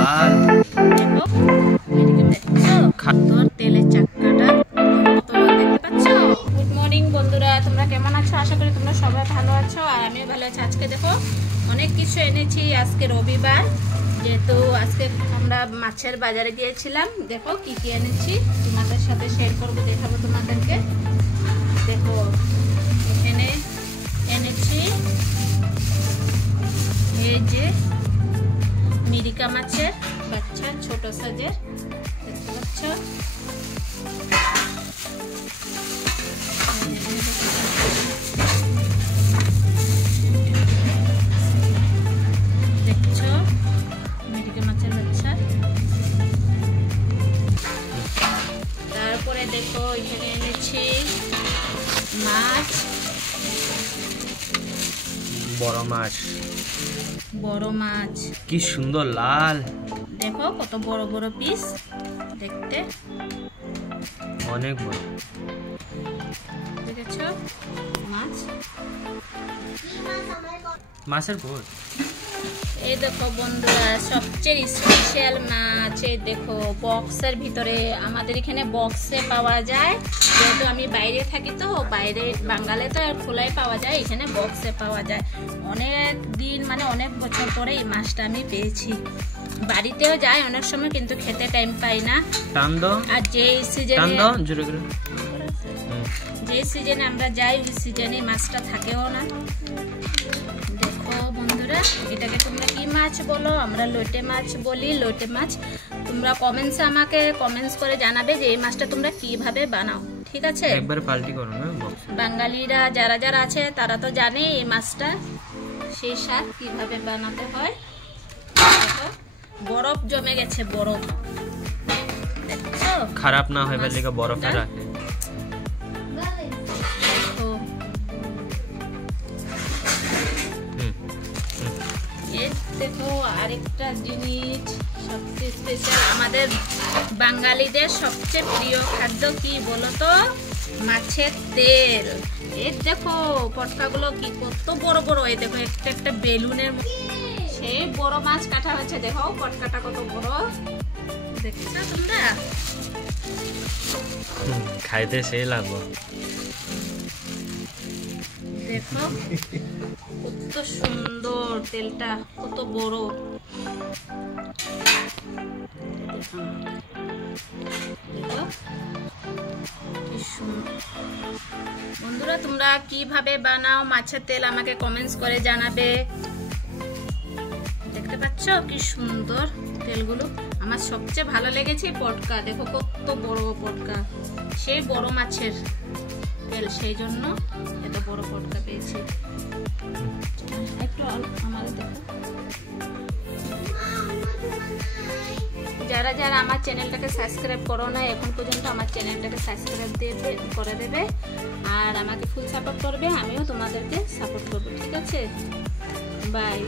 লাল। দেখো এদিকে দেখছো তোর তেলের চাক্কাটা তোমরা দেখতে পাচ্ছ। গুড মর্নিং বন্ধুরা, তোমরা কেমন আছো? আশা করি তোমরা সবাই ভালো আছো আর আমিও ভালো আছি। আজকে দেখো অনেক কিছু এনেছি। আজকে রবিবার, যেহেতু আজকে আমরা মাছের বাজারে গিয়েছিলাম। দেখো কি কি এনেছি তোমাদের সাথে শেয়ার করবো, দেখাবো তোমাদেরকে। দেখো এখানে এনেছি এই যে মিরিকা মাছের বাচ্চা, ছোট সাইজের, দেখতে পাচ্ছ। দেখছো মিরিকা মাছের বাচ্চা। তারপরে দেখো এখানে এনেছি মাছ, বড় মাছ, বড় মাছ। কি সুন্দর লাল, দেখো কত বড় বড় পিস, দেখতে অনেক বড়। দেখেছো মাছ, মাছের বোট। এই দেখো বন্ধুরা সবচেয়ে স্পেশাল মাছ। এই দেখো বক্সের ভিতরে, আমাদের এখানে বক্সে পাওয়া যায়, যেহেতু আমি বাইরে থাকি তো, বাইরে বাঙালি তো খোলায় পাওয়া যায়, এখানে বক্সে পাওয়া যায়। অনেক দিন মানে অনেক বছর পরে এই মাছটা আমি পেয়েছি। বাড়িতেও যাই অনেক সময়, কিন্তু খেতে টাইম পাই না। আর যে সিজনে আমরা যাই ওই সিজনে মাছটা থাকেও না। দেখো বন্ধুরা, এটাকে তোমরা কি মাছ বলো? আমরা লোটে মাছ বলি। লোটে মাছ তোমরা কমেন্টসে আমাকে কমেন্টস করে জানাবে যে এই মাছটা তোমরা কিভাবে বানাও, ঠিক আছে? একবার পাল্টি করো না। বাঙালিরা যারা যারা আছে তারা তো জানে এই মাছটা সেই স্বাদ কিভাবে বানাতে হয়। দেখো বরফ জমে গেছে, বরফ। দেখছো খারাপ না হয় বলে বরফে রাখে। দেখো আরেকটা জিনিস সবচেয়ে স্পেশাল, আমাদের বাঙালিদের সবচেয়ে প্রিয় খাদ্য কি বলতো? মাছের তেল। এই দেখো পটকাগুলো কি কত বড় বড়, এই দেখো একটা একটা বেলুনের সেই বড় মাছ কাটা হয়েছে। দেখো পটকাটা কত বড়, দেখছো তোমরা? খাইতে সেই লাগবে। দেখো কত সুন্দর, তেলটা কত বড়। বন্ধুরা তোমরা কিভাবে বানাও মাছের তেল আমাকে কমেন্টস করে জানাবে। দেখতে পাচ্ছ কি সুন্দর তেলগুলো। আমার সবচেয়ে ভালো লেগেছে পটকা। দেখো কত বড় পটকা, সেই বড় মাছের তেল, সেই জন্য এত বড় পটকা পেয়েছি। একটু আমাদের দেখো, যারা যারা আমার চ্যানেলটাকে সাবস্ক্রাইব করো না এখন পর্যন্ত, আমার চ্যানেলটাকে সাবস্ক্রাইব করে দেবে আর আমাকে ফুল সাপোর্ট করবে। আমিও তোমাদেরকে সাপোর্ট করবো, ঠিক আছে? বাই।